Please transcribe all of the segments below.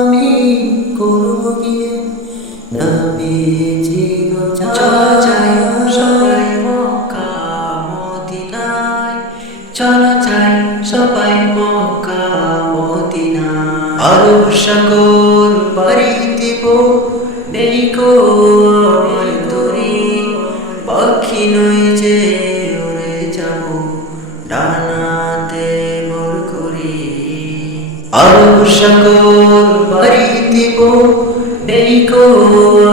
আমি করব গিয়ে নবীজি গো যাই সবাই মক্কা মদিনায়। চলো যাই সবাই মক্কা মদিনায়। আরব সাগর পারি দিব নেই কো আমার তরি পাখি নই যে উড়ে যাব। ডানাতে মোর করি আরব সাগর গো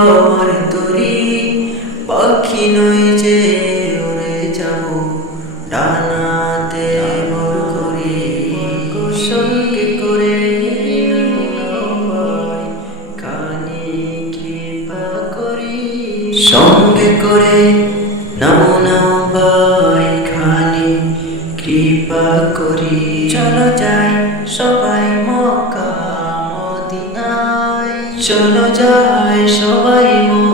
আমার তরি। পাখি নই যে উড়ে যাব, ডানাতে মোর করি। সঙ্গে করে কানে কৃপা করি। সঙ্গে করে নামো নাম ভাই খানে কৃপা করি। চলো যাই সবাই মদিনায় চলো যায় সবাই মন